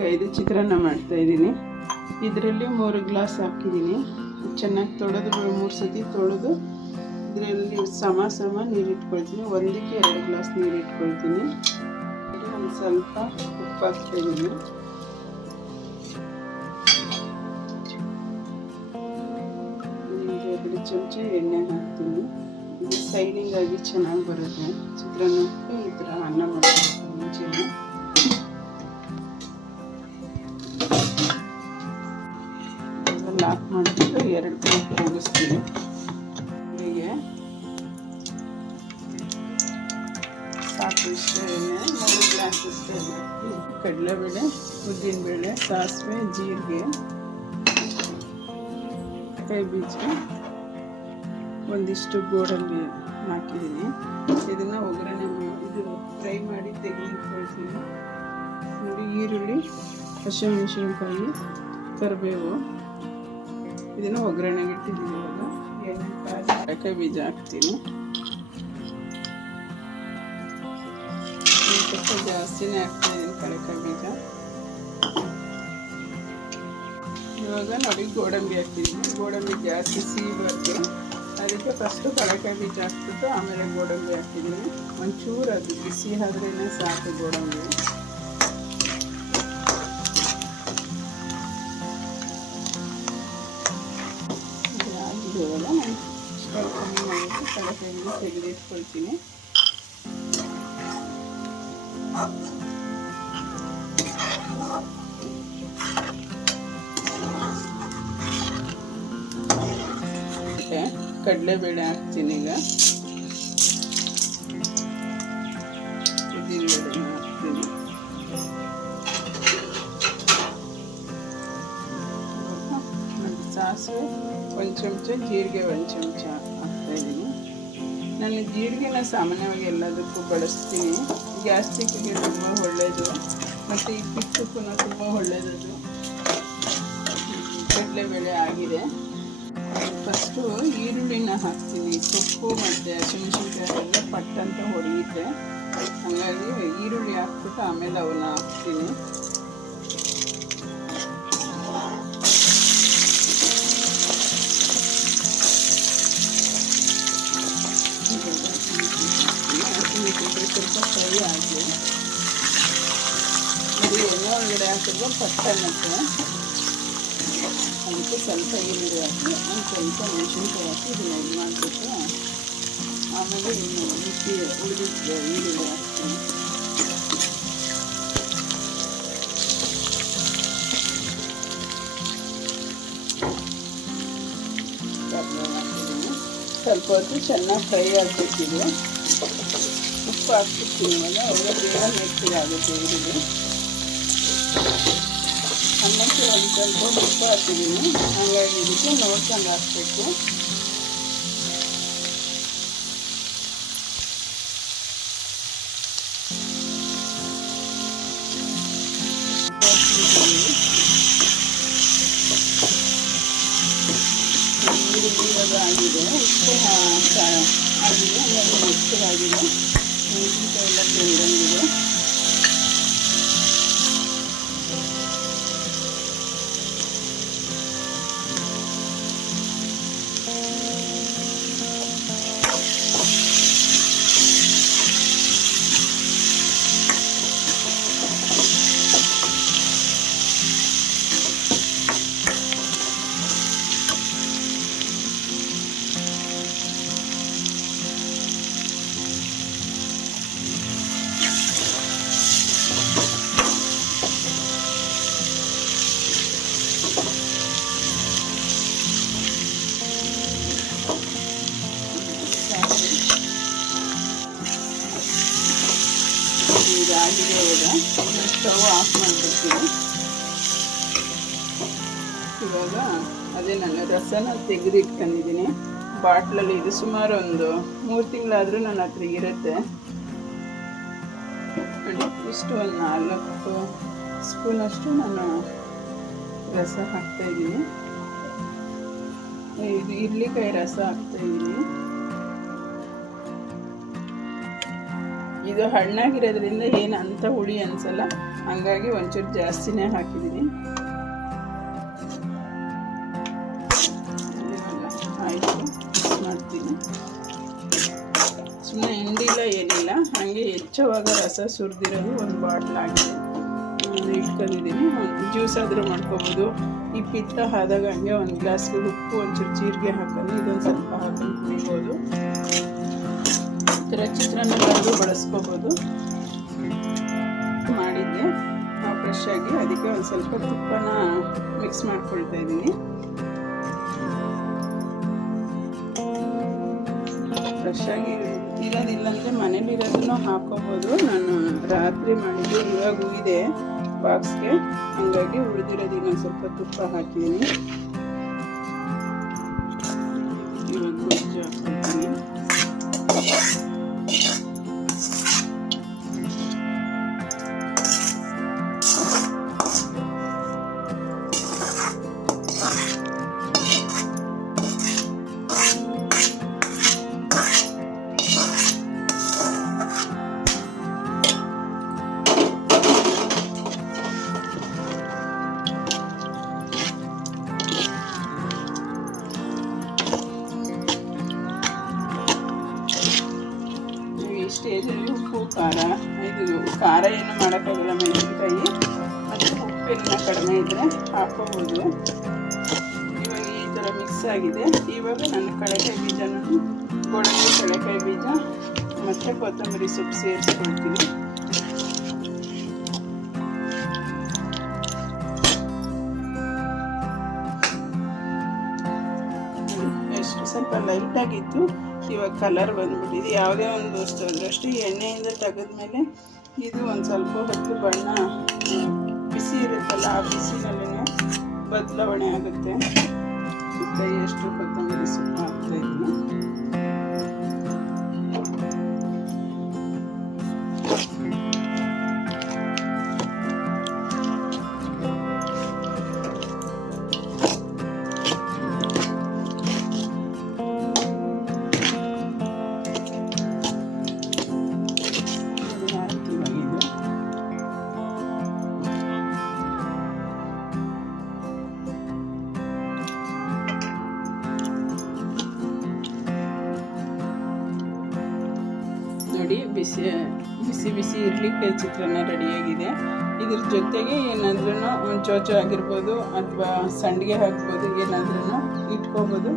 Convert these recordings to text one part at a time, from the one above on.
ಬದನೆಕಾಯಿದು ಚಿತ್ರಾನ್ನ ಮಾಡ್ತಾಯಿದ್ದೀನಿ. ಇದರಲ್ಲಿ 3 ಗ್ಲಾಸ್ ಹಾಕಿದ್ದೀನಿ. ಚೆನ್ನಾಗಿ ತೊಳೆದು 3 ಸತಿ ತೊಳೆದು ಇದರಲ್ಲಿ ಸಮ ನೀರು ಇಟ್ಕೊಳ್ತೀನಿ. 1ಕ್ಕೆ 2 ಗ್ಲಾಸ್ ನೀರು ಇಟ್ಕೊಳ್ತೀನಿ. ಒಂದು ಸ್ವಲ್ಪ ಉಪ್ಪು ಹಾಕ್ತಾಯಿದ್ದೀನಿ. ಒಂದು 2 ಚಮಚ ಎಣ್ಣೆ ಹಾಕ್ತೀನಿ. ಇದು ಸೈಡಿಂಗ್ ಆಗಿ ಚೆನ್ನಾಗಿ ಬರುತ್ತೆ. ಚಿತ್ರಾನ್ನಕ್ಕೆ ಈ ಥರ ಅನ್ನ ಮಾಡ್ತೀನಿ ಮುಂಚೆನೇ. ಲಾಕ್ ಮಾಡಿಬಿಟ್ಟು 2 ಪ್ಲೇಟ್ ಕೂಗಿಸ್ತೀನಿ. ಹೀಗೆ ಸಾಕು ಇಷ್ಟು ಎಣ್ಣೆ, 3 ಗ್ಲಾಸ್ ಅಷ್ಟು ಎಣ್ಣೆ. ಕಡಲೆಬೇಳೆ, ಉದ್ದಿನಬೇಳೆ, ಸಾಸಿವೆ, ಜೀರಿಗೆ, ಕೈ ಬೀಜ, ಒಂದಿಷ್ಟು ಗೋಡಂಬಿ ಹಾಕಿದ್ದೀನಿ. ಇದನ್ನು ಒಗ್ಗರಣೆ ಇದು ಫ್ರೈ ಮಾಡಿ ತೆಗೆದಿಟ್ಕೊಳ್ತೀನಿ. ನೋಡಿ, ಈರುಳ್ಳಿ, ಹಸಿಮೆಣಸಿನ್ಕಾಯಿ, ಕರಿಬೇವು ಇದನ್ನು ಒಗ್ಗರಣೆಗೆ ಇಟ್ಟಿದ್ದೀನಿ. ಇವಾಗ ಎಣ್ಣೆ ಕಾಯಿ ಕಡಲೆಕಾಯಿ ಬೀಜ ಹಾಕ್ತೀನಿ. ಸ್ವಲ್ಪ ಜಾಸ್ತಿನೇ ಹಾಕ್ತಾಯಿದ್ದೀನಿ ಕಡಲೆಕಾಯಿ ಬೀಜ. ಇವಾಗ ನೋಡಿ ಗೋಡಂಬಿ ಹಾಕ್ತಿದ್ದೀನಿ. ಗೋಡಂಬಿ ಜಾಸ್ತಿ ಸಿಹಿಬಾರ್ದು, ಅದಕ್ಕೆ ಫಸ್ಟು ಕಡಲೆಕಾಯಿ ಬೀಜ ಹಾಕ್ಬಿಟ್ಟು ಆಮೇಲೆ ಗೋಡಂಬಿ ಹಾಕ್ತಿದ್ದೀನಿ. ಒಂಚೂರು ಅದು ಬಿಸಿ ಆದ್ರೇ ಸಾಕು ಗೋಡಂಬಿ. ಇವಾಗ ನಾನು ಸ್ವಲ್ಪ ಮಾಡಿಬಿಟ್ಟು ಕಡಲೆಕಾಯಿ ಬೀಜ ತೆಗೆದಿಟ್ಕೊಳ್ತೀನಿ. ಕಡಲೆಬೇಳೆ ಹಾಕ್ತೀನಿ. ಈಗ ಉದ್ದಿನಬೇಳೆ ಹಾಕ್ತೀನಿ. ಸಾಸಿವೆ 1 ಚಮಚ, ಜೀರಿಗೆ 1 ಚಮಚ ಹಾಕ್ತಾಯಿದ್ದೀನಿ. ನಾನು ಜೀರಿಗೆನ ಸಾಮಾನ್ಯವಾಗಿ ಎಲ್ಲದಕ್ಕೂ ಬಳಸ್ತೀನಿ. ಗ್ಯಾಸ್ಟ್ರಿಕ್ಗೆ ತುಂಬ ಒಳ್ಳೆಯದು, ಮತ್ತು ಈ ಪಿತ್ತಕ್ಕೂ ತುಂಬ ಒಳ್ಳೆಯದು. ಕಡಲೆಬೇಳೆ ಆಗಿದೆ. ಫಸ್ಟು ಈರುಳ್ಳಿನ ಹಾಕ್ತೀನಿ. ಸೊಪ್ಪು ಮತ್ತು ಹಸಿಮೆಣಸಿನ್ಕಾಯಿ ಎಲ್ಲ ಪಟ್ಟಂತ ಹೊಡೆಯುತ್ತೆ. ಹಾಗಾಗಿ ಈರುಳ್ಳಿ ಹಾಕ್ಬಿಟ್ಟು ಆಮೇಲೆ ಅವನ್ನ ಹಾಕ್ತೀನಿ. ಸ್ವಲ್ಪ ಫ್ರೈ ಆಗಲಿ. ಇದು ಎಣ್ಣೆ ಒಳಗಡೆ ಹಾಕಿದ್ರೆ ಪಟ್ಟನ್ನಕ್ಕೆ, ಅದಕ್ಕೆ ಸ್ವಲ್ಪ ಈರುಳ್ಳಿ ಹಾಕಿ ಒಂದು ಸ್ವಲ್ಪ ಮೆಣಸಿನ್ಕಾಯಿ ಹಾಕಿ ಇದನ್ನ ಇದು ಮಾಡಿಬಿಟ್ಟು ಆಮೇಲೆ ಇನ್ನು ಬಿಸಿ ಉಳಿದಿದ್ದ ಈರುಳ್ಳಿ ಹಾಕ್ತೀನಿ. ಸ್ವಲ್ಪ ಹೊತ್ತು ಚೆನ್ನಾಗಿ ಫ್ರೈ ಆಗಬೇಕಿದೆ. ಉಪ್ಪು ಹಾಕ್ಬಿಡ್ತೀನಿ. ಇವಾಗ ಬೇಗ ಮೆತ್ತಗಾಗುತ್ತೆ ಈರುಳ್ಳಿ. ಅನ್ನಕ್ಕೆ ಒಂದು ಸ್ವಲ್ಪ ಉಪ್ಪು ಹಾಕಿದ್ದೀನಿ. ಹಾಗಾಗಿ ಇದಕ್ಕೆ ನೋಡ್ಕೊಂಡು ಹಾಕಬೇಕು. ಈರುಳ್ಳಿ ಇವಾಗ ಆಗಿದೆ, ಉಪ್ಪು ಆಗಿದೆ, ಹಾಗಾಗಿ ಮೆತ್ತಗಾಗಿದೆ. ಮೆಣಸಿನ್ಕಾಯಿ ಎಲ್ಲ ಬೆಂದಂಗಿದೆ. ಇದಾಗಿದೆ. ಇವಾಗ ಸ್ಟವ್ ಆಫ್ ಮಾಡಿಬಿಡ್ತೀನಿ. ಇವಾಗ ಅದೇ ನಾನು ರಸನ ತೆಗೆದಿಟ್ಕೊಂಡಿದ್ದೀನಿ ಬಾಟ್ಲಲ್ಲಿ. ಇದು ಸುಮಾರು ಒಂದು 3 ತಿಂಗಳಾದರೂ ನನ್ನ ಹತ್ರ ಇರುತ್ತೆ. ಇಷ್ಟು ಒಂದು 4 ಸ್ಪೂನಷ್ಟು ನಾನು ರಸ ಹಾಕ್ತಾಯಿದ್ದೀನಿ. ಇದು ಇಡ್ಲಿಕಾಯಿ ರಸ ಹಾಕ್ತಾಯಿದ್ದೀನಿ. ಇದು ಹಣ್ಣಾಗಿರೋದ್ರಿಂದ ಏನು ಅಂಥ ಹುಳಿ ಅನಿಸಲ್ಲ, ಹಂಗಾಗಿ ಒಂಚೂರು ಜಾಸ್ತಿನೇ ಹಾಕಿದ್ದೀನಿ. ಆಯಿತು, ಮಾಡ್ತೀನಿ. ಸುಮ್ಮನೆ ಹಿಂಡಿಲ್ಲ ಏನಿಲ್ಲ, ಹಾಗೆ ಹೆಚ್ಚುವಾಗ ರಸ ಸುರಿದಿರೋದು ಒಂದು ಬಾಟ್ಲ್ ಆಗಿದೆ ಇಟ್ಕೊಂಡಿದ್ದೀನಿ. ಜ್ಯೂಸ್ ಆದರೂ ಮಾಡ್ಕೊಬೋದು. ಈ ಪಿತ್ತ ಆದಾಗ ಹಂಗೆ ಒಂದು ಗ್ಲಾಸ್ಗೆ ಉಪ್ಪು ಒಂಚೂರು ಜೀರಿಗೆ ಹಾಕೊಂಡು ಇದೊಂದು ಸ್ವಲ್ಪ ಹಾಕೊಂಡು ಕುಡಿಬೋದು. ಈ ಥರ ಚಿತ್ರಾನ್ನ ಮಾಡಿದ್ರು ಬಳಸ್ಕೋಬೋದು. ಮಾಡಿದ್ದೆ ಫ್ರೆಶ್ ಆಗಿ, ಅದಕ್ಕೆ ಒಂದು ಸ್ವಲ್ಪ ತುಪ್ಪನ ಮಿಕ್ಸ್ ಮಾಡ್ಕೊಳ್ತಾ ಇದ್ದೀನಿ. ಫ್ರೆಶ್ ಆಗಿ ಇರೋದಿಲ್ಲ ಅಂದರೆ ಮನೇಲಿರೋದನ್ನು ಹಾಕೋಬೋದು. ನಾನು ರಾತ್ರಿ ಮಾಡಿದ್ದು ಇವಾಗ ಉಗಿದೆ ಬಾಕ್ಸ್ಗೆ, ಹಾಗಾಗಿ ಉಳಿದಿರೋದು ಇನ್ನೊಂದು ಸ್ವಲ್ಪ ತುಪ್ಪ ಹಾಕಿದ್ದೀನಿ. ಇವಾಗ ಗೊಜ್ಜು ಹಾಕ್ತೀನಿ. ಸ್ಟೇಜಲ್ಲಿ ಉಪ್ಪು ಖಾರ ಏನು ಮಾಡೋಕ್ಕಾಗಲ್ಲ, ಮೆಣಸಿನ್ಕಾಯಿ ಮತ್ತು ಉಪ್ಪೆಲ್ಲ ಕಡಿಮೆ ಇದ್ದರೆ ಹಾಕೋಬೋದು. ಇವಾಗ ಈ ಥರ ಮಿಕ್ಸ್ ಆಗಿದೆ. ಇವಾಗ ನಾನು ಕಡಲೆಕಾಯಿ ಬೀಜನ, ಗೋಡಂಬಿ, ಕಡಲೆಕಾಯಿ ಬೀಜ ಮತ್ತು ಕೊತ್ತಂಬರಿ ಸೊಪ್ಪು ಸೇರಿಸ್ಕೊಳ್ತೀನಿ. ಎಷ್ಟು ಸ್ವಲ್ಪ ಲೈಟಾಗಿತ್ತು, ಇವಾಗ ಕಲರ್ ಬಂದ್ಬಿಟ್ಟಿದೆ. ಯಾವುದೇ ಒಂದು ವಸ್ತು ಅಂದರೆ ಅಷ್ಟೇ ಎಣ್ಣೆಯಿಂದ ತೆಗೆದ್ಮೇಲೆ ಇದು ಒಂದು ಸ್ವಲ್ಪ ಹೊತ್ತು ಬಣ್ಣ ಬಿಸಿ ಇರುತ್ತಲ್ಲ, ಆ ಬಿಸಿನಲ್ಲೇ ಬದಲಾವಣೆ ಆಗುತ್ತೆ. ಎಷ್ಟು ಕೊತ್ತಂಬರಿ ಸೊಪ್ಪು ಹಾಕ್ತಾ ಇದ್ದೀನಿ. ನೋಡಿ, ಬಿಸಿ ಬಿಸಿ ಬಿಸಿ ಇರಲಿಕ್ಕೆ ಚಿತ್ರಾನ್ನ ರೆಡಿಯಾಗಿದೆ. ಇದ್ರ ಜೊತೆಗೆ ಏನಾದ್ರೂ ಚೋಚೋ ಆಗಿರ್ಬೋದು ಅಥವಾ ಸಂಡಿಗೆ ಹಾಕ್ಬೋದು, ಏನಾದ್ರೂ ಇಟ್ಕೋಬೋದು.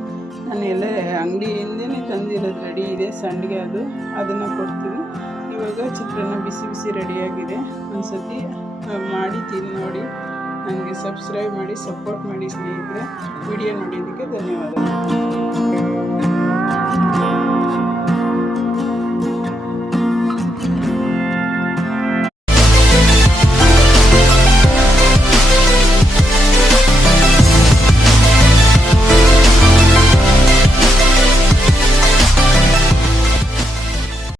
ನಾನು ಎಲ್ಲ ಅಂಗಡಿಯಿಂದನೇ ತಂದಿರೋದು ರೆಡಿ ಇದೆ ಸಂಡಿಗೆ, ಅದನ್ನು ಕೊಡ್ತೀನಿ. ಇವಾಗ ಚಿತ್ರಾನ್ನ ಬಿಸಿ ಬಿಸಿ ರೆಡಿಯಾಗಿದೆ. ಒಂದು ಸತಿ ಮಾಡಿ ತಿಂದು ನೋಡಿ. ನನಗೆ ಸಬ್ಸ್ಕ್ರೈಬ್ ಮಾಡಿ, ಸಪೋರ್ಟ್ ಮಾಡಿ ಸ್ನೇಹಿತರೆ. ವಿಡಿಯೋ ನೋಡಿದ್ದಕ್ಕೆ ಧನ್ಯವಾದಗಳು.